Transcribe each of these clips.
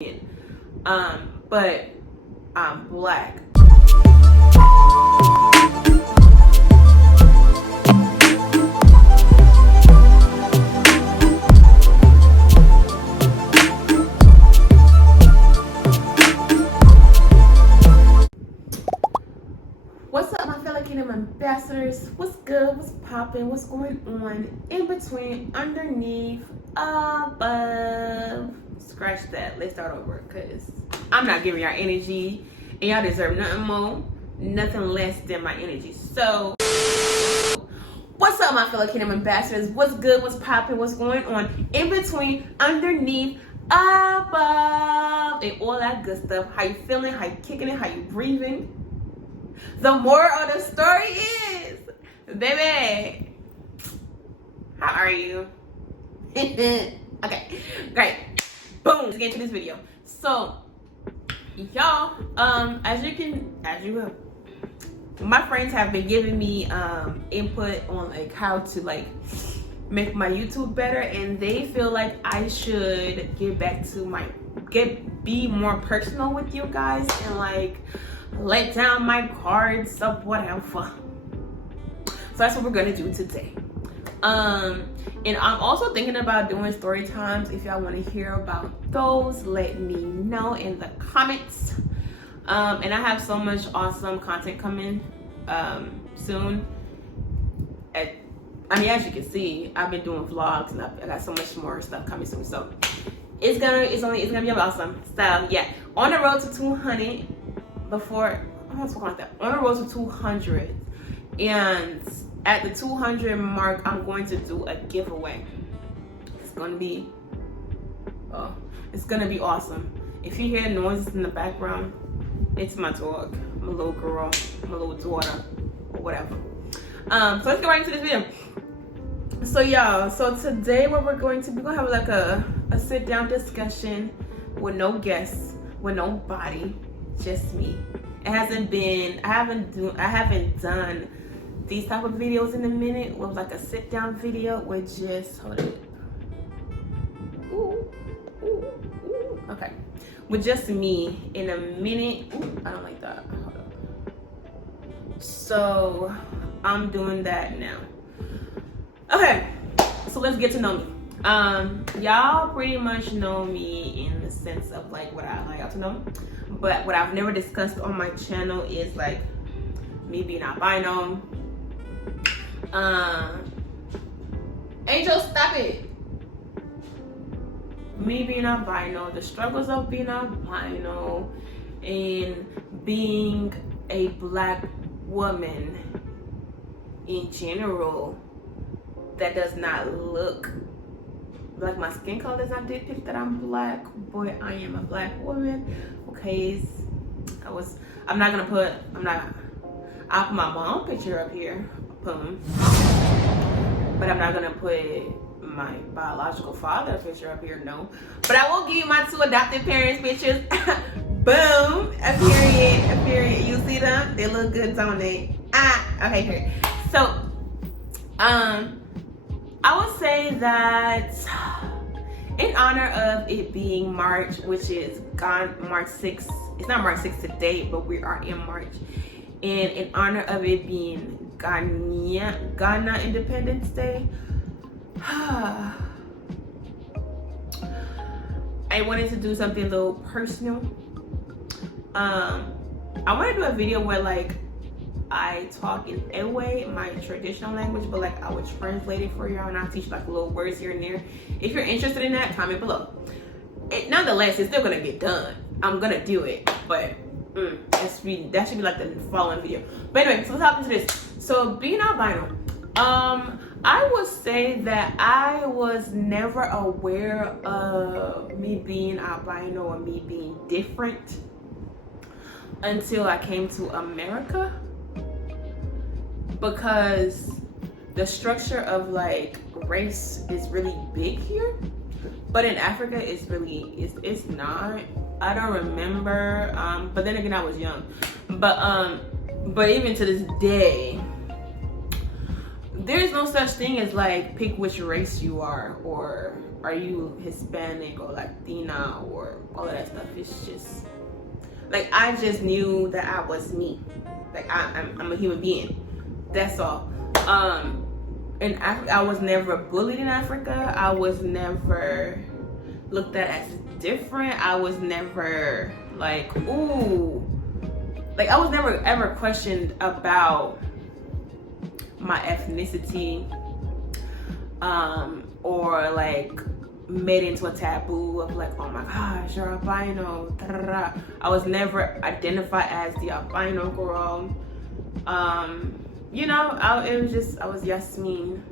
but I'm black. What's up, my fellow Kingdom ambassadors? What's good? What's popping? What's going on in between, underneath, above? Scratch that. Let's start over, because I'm not giving y'all energy, and y'all deserve nothing more, nothing less than my energy. So, what's up, my fellow Kingdom ambassadors? What's good? What's popping? What's going on in between, underneath, above, and all that good stuff? How you feeling? How you kicking it? How you breathing? The moral of the story is, baby, how are you? Okay, great. Boom, let's get into this video. So, y'all, my friends have been giving me input on like how to like make my YouTube better, and they feel like I should get back to be more personal with you guys and like let down my cards of whatever. So that's what we're gonna do today. And I'm also thinking about doing story times. If y'all want to hear about those, let me know in the comments. And I have so much awesome content coming soon. As you can see, I've been doing vlogs and I got so much more stuff coming soon. So it's gonna be awesome. So yeah, on the road to 200. On the road to 200, and at the 200 mark, I'm going to do a giveaway. It's gonna be awesome. If you hear noises in the background, it's my dog, my little girl, my little daughter, or whatever. So let's get right into this video. So y'all, today what we're going to have like a sit down discussion with no guests, with nobody, just me. I haven't done these type of videos in a minute, with like a sit down video with just with just me in a minute. I don't like that. Hold up. So I'm doing that now. Okay, so let's get to know me. Y'all pretty much know me in the sense of like what I like y'all to know, but what I've never discussed on my channel is like me being albino. Angel, stop it. Me being albino, the struggles of being albino, and being a black woman in general that does not look like my skin color does not depict that I'm black, but I am a black woman. Okay, I'll put my mom picture up here, boom. But I'm not gonna put my biological father picture up here, no. But I will give you my two adopted parents pictures. Boom, a period. You see them? They look good, don't they? Okay, here. So, I would say that in honor of it being March, which is March 6th, it's not March 6th today, but we are in March. And in honor of it being Ghana Independence Day, I wanted to do something a little personal. I want to do a video where like I talk in Ewe, my traditional language, but like I would translate it for y'all and I'll teach like little words here and there. If you're interested in that, comment below. Nonetheless, it's still gonna get done. I'm gonna do it, but that should be like the following video. But anyway, so let's hop into this. So being albino, I would say that I was never aware of me being albino or me being different until I came to America, because the structure of like race is really big here, but in Africa it's not. I don't remember, but then again I was young, but even to this day there's no such thing as like pick which race you are, or are you Hispanic or Latina or all of that stuff. It's just like I just knew that I was me. Like I'm a human being. That's all. In Africa, I was never bullied in Africa. I was never looked at as different. I was never like, ooh, like I was never ever questioned about my ethnicity, or like made into a taboo of like, oh my gosh, you're albino. Da-da-da. I was never identified as the albino girl. You know, I was Yasmine,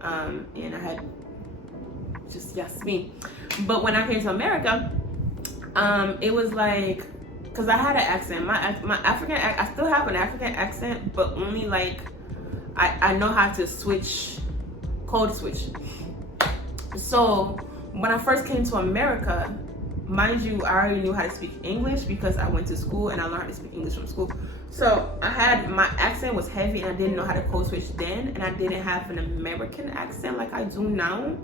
and I had just Yasmine. But when I came to America, it was like, cause I had an accent. My African, I still have an African accent, but only like I know how to code switch. So when I first came to America, mind you, I already knew how to speak English because I went to school and I learned how to speak English from school. So my accent was heavy and I didn't know how to code switch then, and I didn't have an American accent like I do now,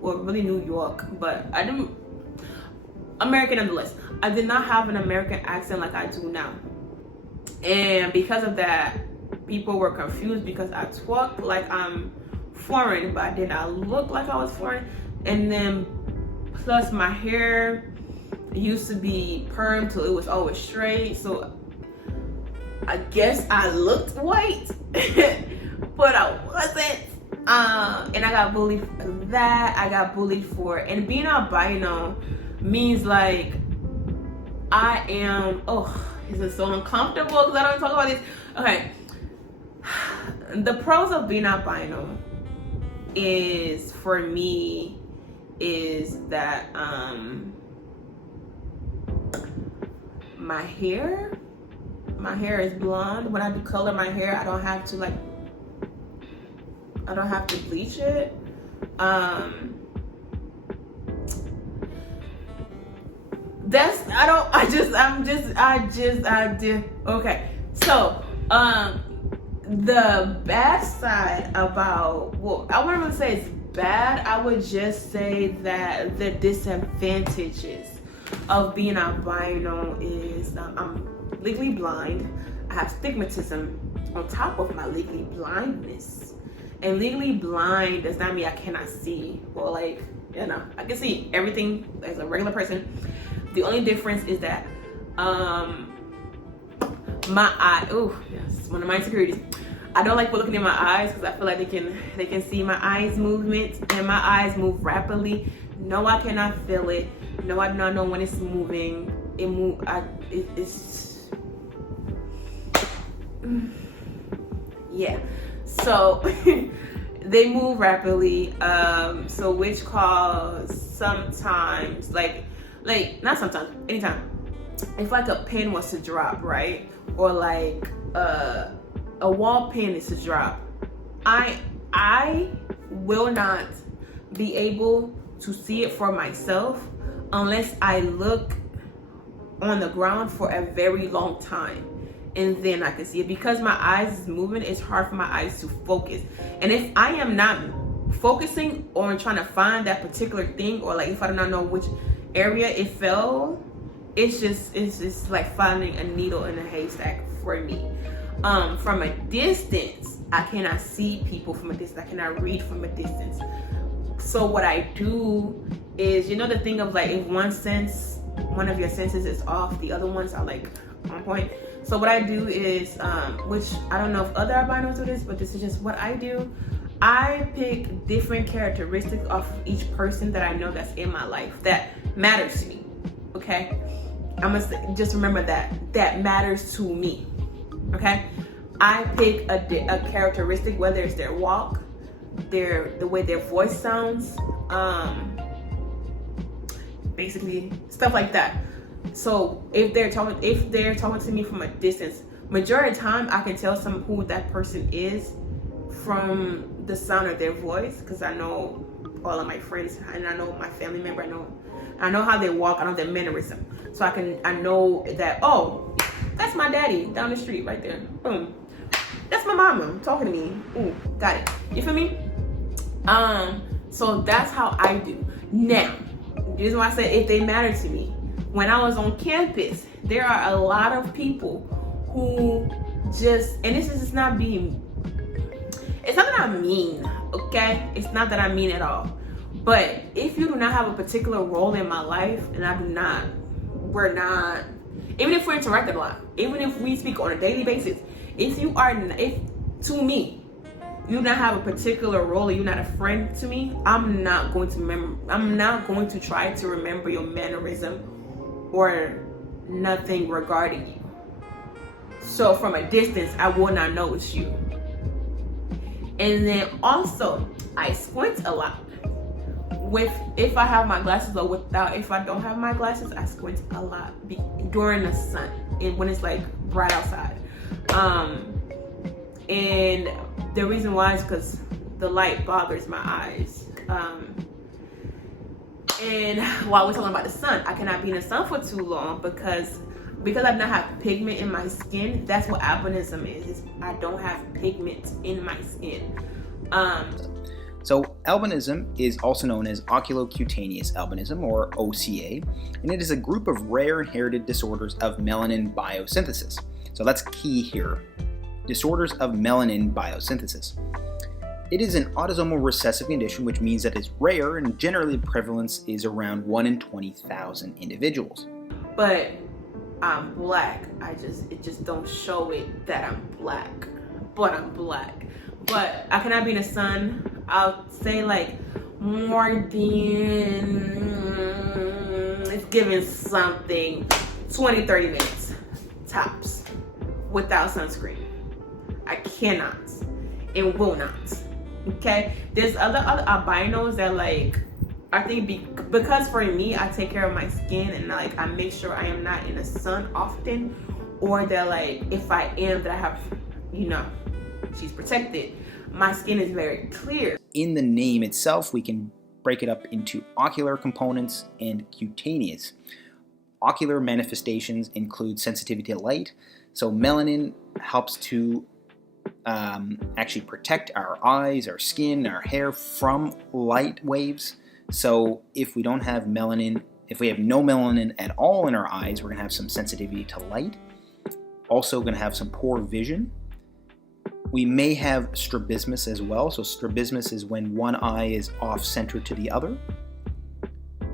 or really New York, but I didn't, American nonetheless. I did not have an American accent like I do now. And because of that, people were confused because I talk like I'm foreign, but I did not look like I was foreign. And then plus my hair used to be permed till it was always straight, so I guess I looked white, but I wasn't. And I got bullied for that. I got bullied for, and being albino means like I am, this is so uncomfortable because I don't talk about this. Okay. The pros of being albino is, for me, is that my hair is blonde. When I do color my hair, I don't have to bleach it. Okay. So, the bad side about, well, I wouldn't really say it's bad. I would just say that the disadvantages of being albino is I'm legally blind. I have stigmatism on top of my legally blindness. And legally blind does not mean I cannot see, or like, you know, I can see everything as a regular person. The only difference is that my eye, yes, one of my insecurities. I don't like people looking in my eyes because I feel like they can see my eyes movement, and my eyes move rapidly. No, I cannot feel it. No, I do not know when it's moving. It's yeah. So they move rapidly. So which cause sometimes not sometimes, anytime. If like a pin was to drop, right? Or like a wall pin is to drop, I will not be able to see it for myself unless I look on the ground for a very long time, and then I can see it. Because my eyes is moving, it's hard for my eyes to focus. And if I am not focusing on trying to find that particular thing, or like if I do not know which area it fell, it's just like finding a needle in a haystack for me. From a distance, I cannot see people from a distance. I cannot read from a distance. So what I do is, you know, the thing of like, if one of your senses is off, the other ones are like on point. So what I do is, which I don't know if other albinos do this, but this is just what I do. I pick different characteristics off of each person that I know that's in my life that matters to me. Okay, I must just remember that matters to me. Okay, I pick a characteristic, whether it's their walk, the way their voice sounds, basically stuff like that. So if they're talking to me from a distance, majority of the time I can tell who that person is from the sound of their voice, because I know all of my friends and I know my family member. I know how they walk. I know their mannerism. So I know that, oh, that's my daddy down the street right there. Boom. That's my mama talking to me. Ooh, got it. You feel me? So that's how I do. Now, this is why I said if they matter to me. When I was on campus, there are a lot of people who just, and this is not being, it's not that I mean, okay? It's not that I mean at all. But if you do not have a particular role in my life, and I do not, we're not, even if we're interacting a lot, even if we speak on a daily basis, if to me, you do not have a particular role, or you're not a friend to me, I'm not going to try to remember your mannerism or nothing regarding you. So from a distance, I will not know it's you. And then also, I squint a lot. If I have my glasses or without, if I don't have my glasses, I squint a lot during the sun and when it's like bright outside. And the reason why is because the light bothers my eyes. And while we're talking about the sun, I cannot be in the sun for too long because I do not have pigment in my skin. That's what albinism is. I don't have pigment in my skin. So albinism is also known as oculocutaneous albinism, or OCA, and it is a group of rare inherited disorders of melanin biosynthesis. So that's key here. Disorders of melanin biosynthesis. It is an autosomal recessive condition, which means that it's rare and generally the prevalence is around 1 in 20,000 individuals. But I'm black. It just don't show it that I'm black. But I'm black. But I cannot be in the sun. I'll say like more than, it's giving something 20-30 minutes tops without sunscreen. I cannot and will not. Okay, there's other albinos that like, I think because for me, I take care of my skin and like I make sure I am not in the sun often, or that like if I am, that I have, she's protected. My skin is very clear. In the name itself, we can break it up into ocular components and cutaneous. Ocular manifestations include sensitivity to light. So melanin helps to actually protect our eyes, our skin, our hair from light waves. So if we don't have melanin, if we have no melanin at all in our eyes, we're going to have some sensitivity to light. Also going to have some poor vision. We may have strabismus as well. So strabismus is when one eye is off-center to the other.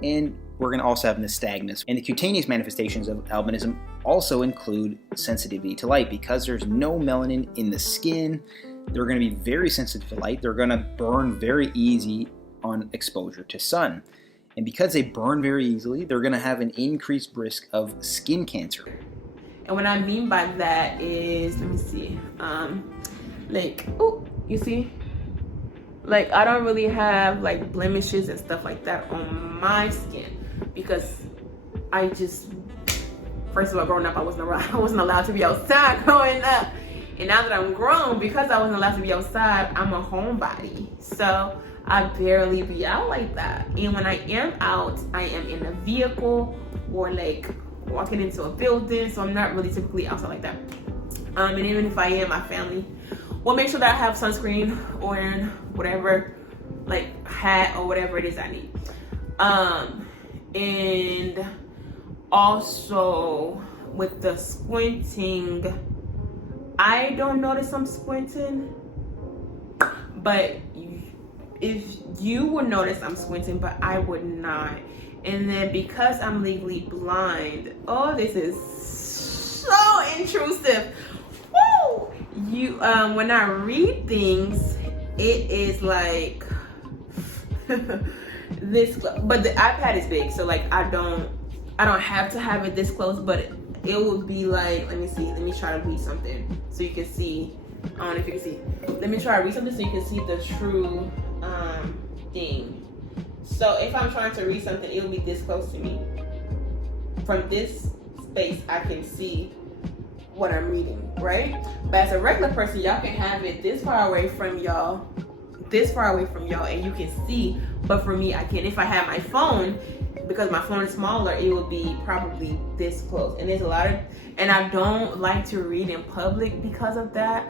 And we're going to also have nystagmus. And the cutaneous manifestations of albinism also include sensitivity to light. Because there's no melanin in the skin, they're going to be very sensitive to light. They're going to burn very easy on exposure to sun. And because they burn very easily, they're going to have an increased risk of skin cancer. And what I mean by that is, let me see, like, oh, you see? Like, I don't really have like blemishes and stuff like that on my skin because I just, first of all, growing up, I wasn't allowed to be outside growing up. And now that I'm grown, because I wasn't allowed to be outside, I'm a homebody. So I barely be out like that. And when I am out, I am in a vehicle or like walking into a building. So I'm not really typically outside like that. And even if I am, my family will make sure that I have sunscreen or whatever, like hat or whatever it is I need. And also with the squinting, I don't notice I'm squinting, but if you would notice I'm squinting, but I would not. And then because I'm legally blind, oh, this is so intrusive. Woo! When I read things, it is like this, but the iPad is big, so like I don't have to have it this close, but it would be like, let me try to read something so you can see. I don't know if you can see. Let me try to read something so you can see the true thing. So if I'm trying to read something, it will be this close to me. From this space, I can see what I'm reading, right? But as a regular person, y'all can have it this far away from y'all, and you can see. But for me, I can't. If I have my phone, because my phone is smaller, it will be probably this close. And there's a lot of, and I don't like to read in public because of that.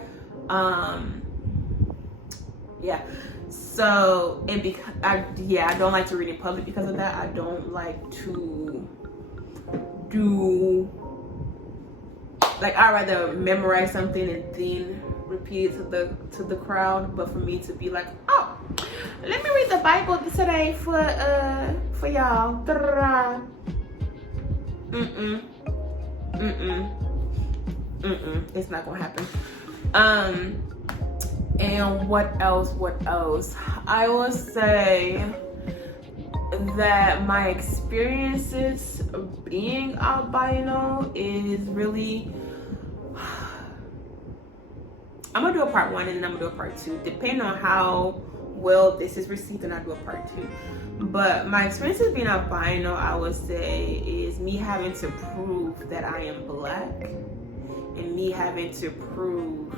Yeah. So, and because I don't like to read in public because of that. I don't like to do, like, I'd rather memorize something and then repeat it to the crowd. But for me to be like, oh, let me read the Bible today for y'all. It's not gonna happen. And what else? I will say that my experiences being albino is really, I'm gonna do a part 1 and then I'm gonna do a part 2, depending on how well this is received, and I'll do a part 2. But my experiences being albino, I would say, is me having to prove that I am black, and me having to prove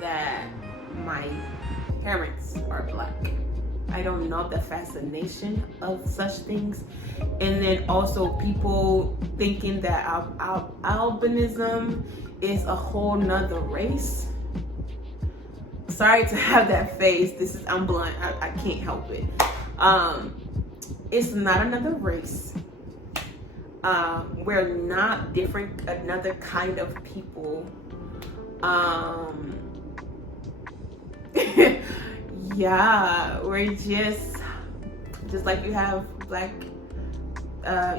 that my parents are black. I don't know the fascination of such things. And then also people thinking that albinism is a whole nother race. Sorry to have that face. I'm blunt. I can't help it. It's not another race. We're not different, another kind of people. Yeah, we're just like you have black,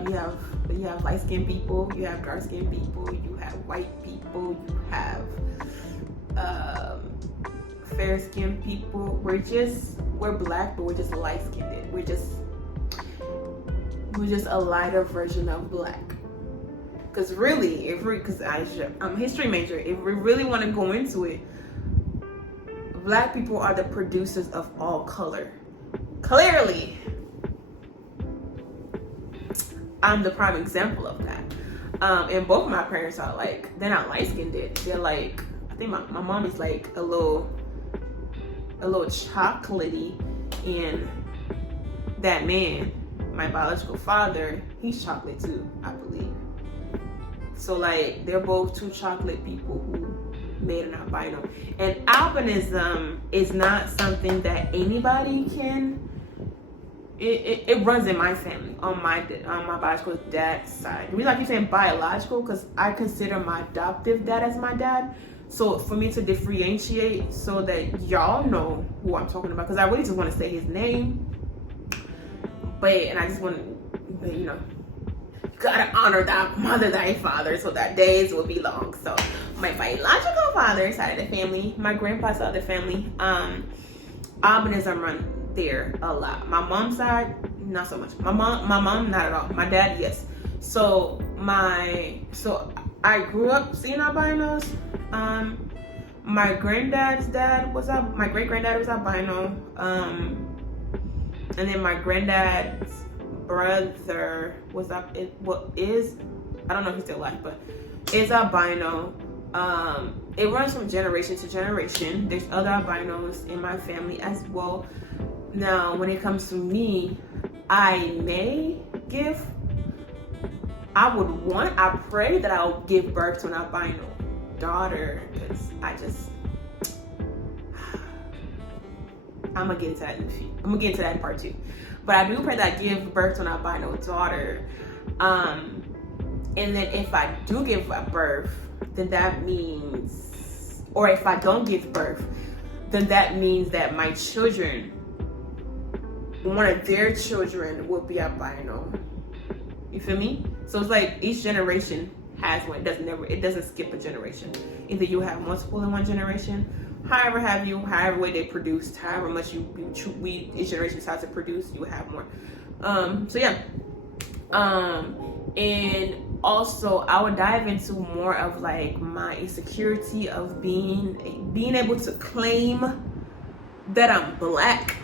you have light-skinned people, you have dark-skinned people, you have white people, you have fair-skinned people. We're black, but we're just light-skinned. We're just a lighter version of black. Because really, I'm a history major, if we really want to go into it, black people are the producers of all color. Clearly, I'm the prime example of that. And both of my parents are like, they're not light-skinned. They're like, I think my mom is like a little chocolatey, and that man, my biological father, he's chocolate too, I believe. So like, they're both two chocolate people who made an albino. And albinism is not something that anybody can, it runs in my family, on my biological dad's side. The reason I keep saying biological, because I consider my adoptive dad as my dad. So for me to differentiate so that y'all know who I'm talking about, because I really just want to say his name, and I just want to, you gotta honor thy mother, thy father, so that days will be long. So my biological father's side of the family, my grandpa's side of the family, albinism run there a lot. My mom's side, not so much. My mom, not at all. My dad, yes. So I grew up seeing albinos. My granddad's dad was my great granddad was albino. And then my granddad's brother was I don't know if he's still alive, but is albino. It runs from generation to generation. There's other albinos in my family as well. Now, when it comes to me, I pray that I'll give birth to an albino daughter, because I'm gonna get into that in part 2. But I do pray that I give birth to an albino daughter. And then if I do give birth, then that means, or if I don't give birth, then that means that my children, one of their children will be albino. You feel me? So it's like each generation has one. It doesn't skip a generation. Either you have multiple in one generation, however way they produced, however much each generation decides to produce, you have more. So yeah. And also I would dive into more of like my insecurity of being able to claim that I'm black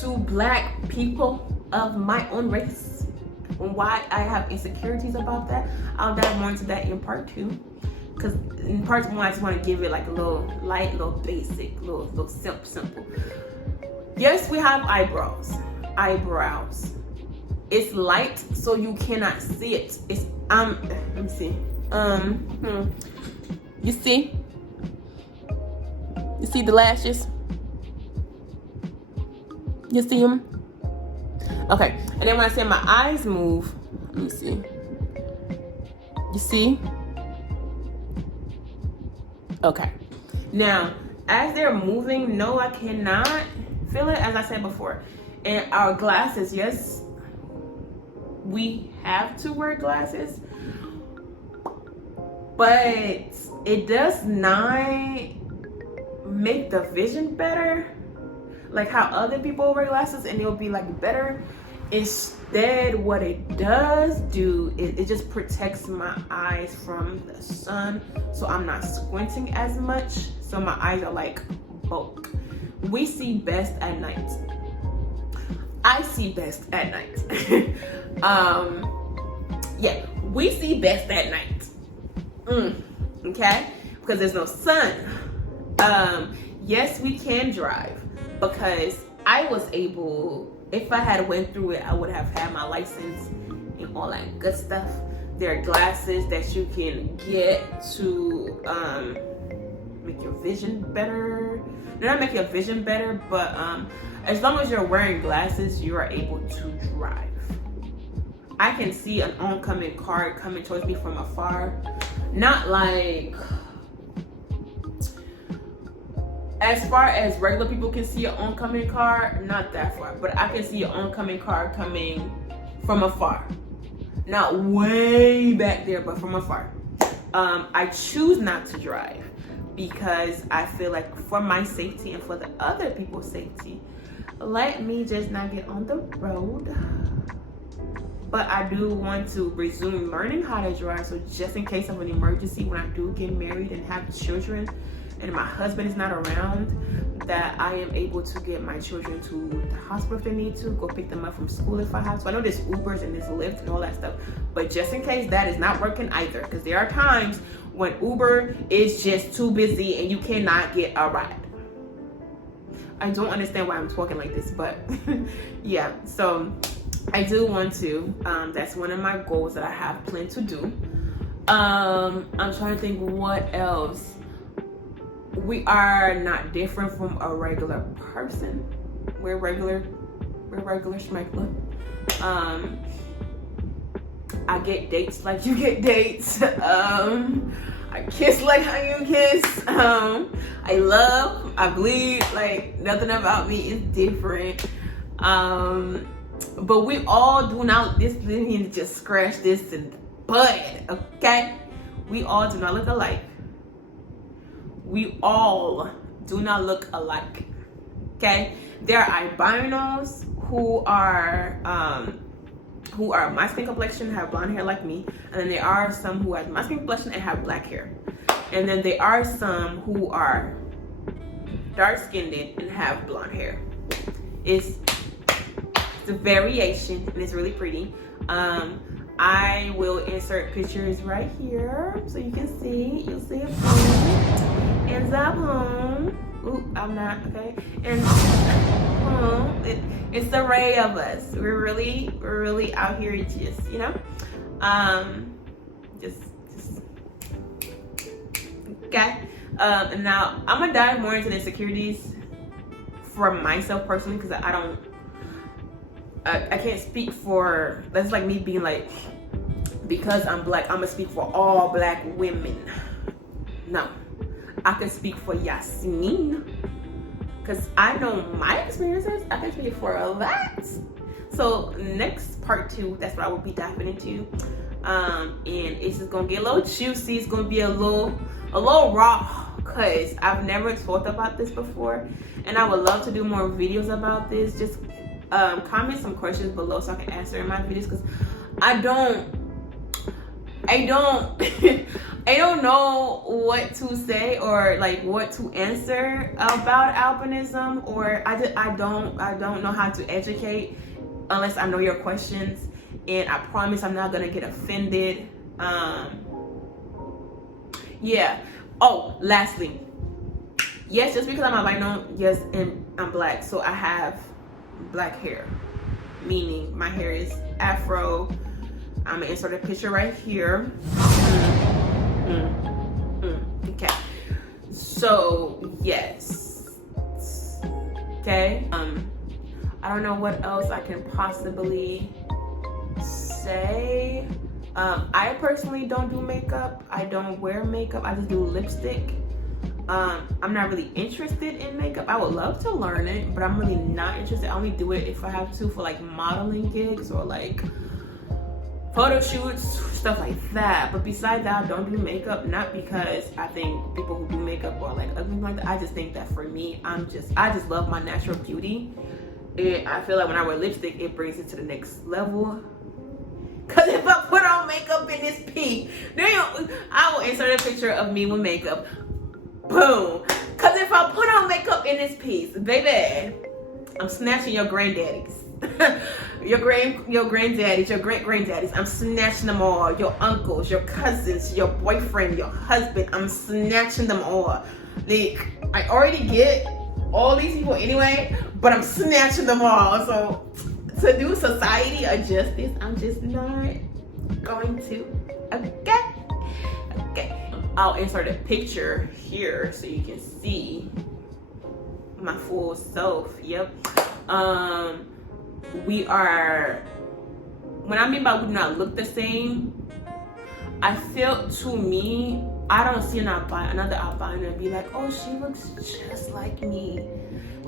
to black people of my own race, and why I have insecurities about that. I'll dive more into that in part 2, because in part 1 I just want to give it like a little light, little basic, little simple. Yes, we have eyebrows. It's light, so you cannot see it. It's let me see. You see the lashes? You see them? Okay, and then when I say my eyes move, let me see. You see? Okay. Now, as they're moving, no, I cannot feel it, as I said before. And our glasses, yes, we have to wear glasses, but it does not make the vision better. Like how other people wear glasses and it'll be like better. Instead, what it does do is it just protects my eyes from the sun, so I'm not squinting as much, so my eyes are like bulk. We see best at night. I see best at night. Yeah, we see best at night. Okay, because there's no sun. Yes, we can drive, because I was able, if I had went through it, I would have had my license and all that good stuff. There are glasses that you can get to make your vision better. Not make your vision better, but as long as you're wearing glasses, you are able to drive. I can see an oncoming car coming towards me from afar. Not like as far as regular people can see an oncoming car, not that far, but I can see an oncoming car coming from afar. Not way back there, but from afar. I choose not to drive because I feel like for my safety and for the other people's safety, let me just not get on the road. But I do want to resume learning how to drive, so just in case of an emergency when I do get married and have children and my husband is not around, that I am able to get my children to the hospital if they need to, go pick them up from school if I have to. I know there's Ubers and there's Lyft and all that stuff, but just in case that is not working either, because there are times when Uber is just too busy and you cannot get a ride. I don't understand why I'm talking like this, but yeah, so I do want to, that's one of my goals that I have planned to do. I'm trying to think what else. We are not different from a regular person. We're regular schmeckler. I get dates like you get dates. I kiss like how you kiss. I love, I bleed, like nothing about me is different. But we all do not, this need to just scratch this and butt it, okay? We all do not look alike. We all do not look alike, okay? There are albinos who are my skin complexion, have blonde hair like me, and then there are some who have my skin complexion and have black hair, and then there are some who are dark skinned and have blonde hair. It's a variation and it's really pretty. I will insert pictures right here so you can see. You'll see it. And home. Ooh, I'm not, okay. And it's the array of us. We're really out here just, you know, just okay. And now I'm gonna dive more into the insecurities for myself personally, because I can't speak for, that's like me being like, because I'm black, I'm gonna speak for all black women. No, I can speak for Yasmine, because I know my experiences. I can speak for that. So next part 2, that's what I will be diving into. And it's just gonna get a little juicy. It's gonna be a little raw, because I've never talked about this before, and I would love to do more videos about this. Just comment some questions below so I can answer in my videos, because I don't I don't know what to say or like what to answer about albinism, or I don't know how to educate unless I know your questions, and I promise I'm not gonna get offended. Yeah. Oh, lastly, yes, just because I'm albino, yes, and I'm black, so I have black hair, meaning my hair is afro. I'm gonna insert a picture right here. Okay, so yes, okay. I don't know what else I can possibly say. I personally don't do makeup. I don't wear makeup. I just do lipstick. I'm not really interested in makeup. I would love to learn it, but I'm really not interested. I only do it if I have to for like modeling gigs or like photo shoots, stuff like that. But besides that, I don't do makeup, not because I think people who do makeup are like ugly like that. I just think that for me, I just love my natural beauty. I feel like when I wear lipstick, it brings it to the next level. Cause if I put on makeup in this piece, then I will insert a picture of me with makeup. Boom. Cause if I put on makeup in this piece, baby, I'm snatching your granddaddies. your granddaddies, your great-granddaddies. I'm snatching them all. Your uncles, your cousins, your boyfriend, your husband. I'm snatching them all. Like, I already get all these people anyway, but I'm snatching them all. So to do society a justice, I'm just not going to. Okay. I'll insert a picture here so you can see my full self. Yep. We are, when I mean by we do not look the same, I feel, to me, I don't see another albino and be like, oh, she looks just like me.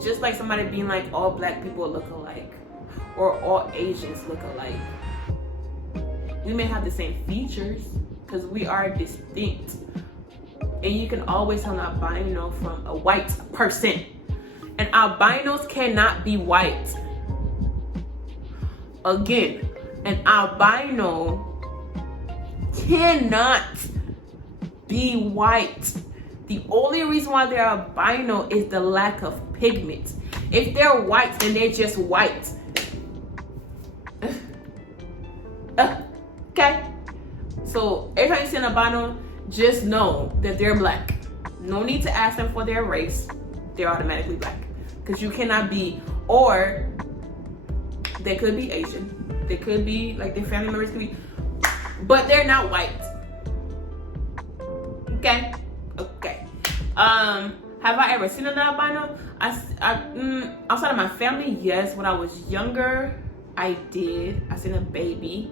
Just like somebody being like, all black people look alike or all Asians look alike. We may have the same features because we are distinct. And you can always tell an albino from a white person. And albinos cannot be white. Again, an albino cannot be white. The only reason why they're albino is the lack of pigment. If they're white, then they're just white. Okay? So every time you see an albino, just know that they're black. No need to ask them for their race. They're automatically black. Because you cannot be, or they could be Asian. They could be, like their family members could be, but they're not white. Okay? Okay. Have I ever seen an albino? Outside of my family, yes. When I was younger, I did. I seen a baby.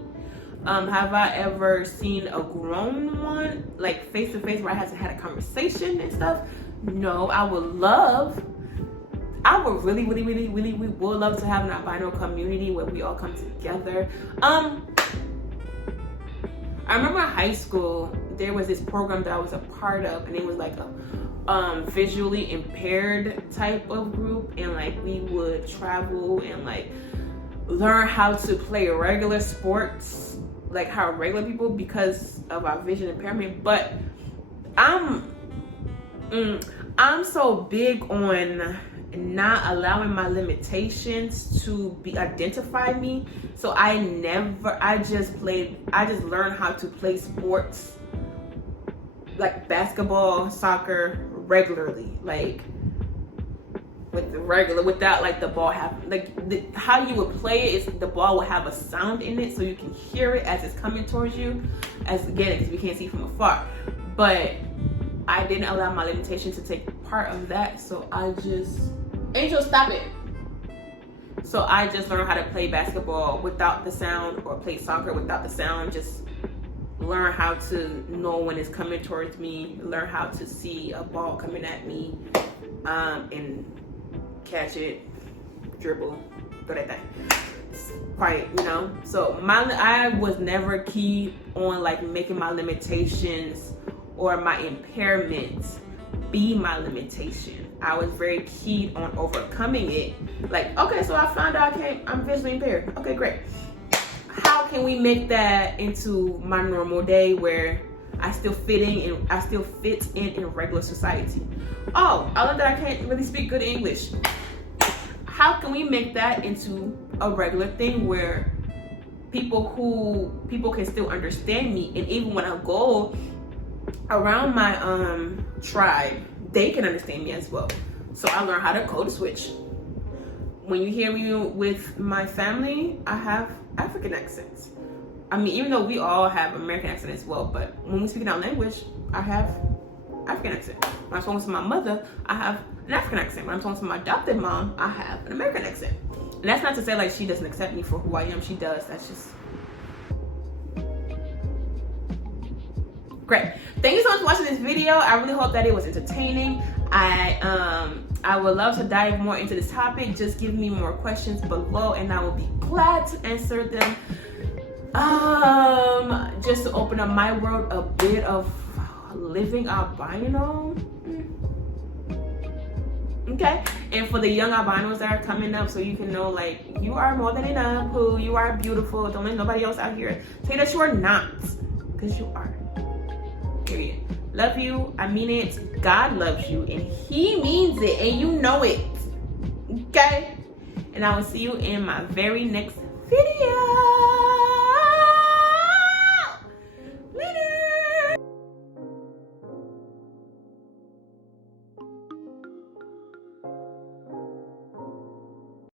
Have I ever seen a grown one, like face to face, where I had a conversation and stuff? No. I would really would love to have an albino community where we all come together. I remember in high school there was this program that I was a part of, and it was like a visually impaired type of group, and like we would travel and like learn how to play regular sports, like how regular people, because of our vision impairment. But I'm so big on not allowing my limitations to identify me. So I just learned how to play sports like basketball, soccer regularly, like without like the ball how you would play it is the ball will have a sound in it so you can hear it as it's coming towards you, because we can't see from afar. But I didn't allow my limitations to take part of that, so Angel, stop it. So I just learned how to play basketball without the sound, or play soccer without the sound. Just learn how to know when it's coming towards me, learn how to see a ball coming at me, and catch it, dribble, go that thing. Quiet, So I was never key on like making my limitations or my impairments be my limitation. I was very keen on overcoming it. Like, okay, so I found out I'm visually impaired. Okay, great. How can we make that into my normal day where I still fit in regular society? Oh, I love that I can't really speak good English. How can we make that into a regular thing where people can still understand me, and even when I go around my tribe, they can understand me as well. So I learned how to code switch. When you hear me with my family, I have African accents. I mean, even though we all have American accent as well, but when we speak in our language, I have African accent. When I'm talking to my mother, I have an African accent. When I'm talking to my adopted mom, I have an American accent. And that's not to say like she doesn't accept me for who I am. She does. That's just great. Thank you so much for watching this video. I really hope that it was entertaining. I would love to dive more into this topic. Just give me more questions below and I will be glad to answer them. Just to open up my world a bit of living albino. Okay, and for the young albinos that are coming up, so you can know like you are more than enough, who you are beautiful. Don't let nobody else out here tell you that you are not, because you are. Period. Love you. I mean it. God loves you and he means it and you know it. Okay, and I will see you in my very next video.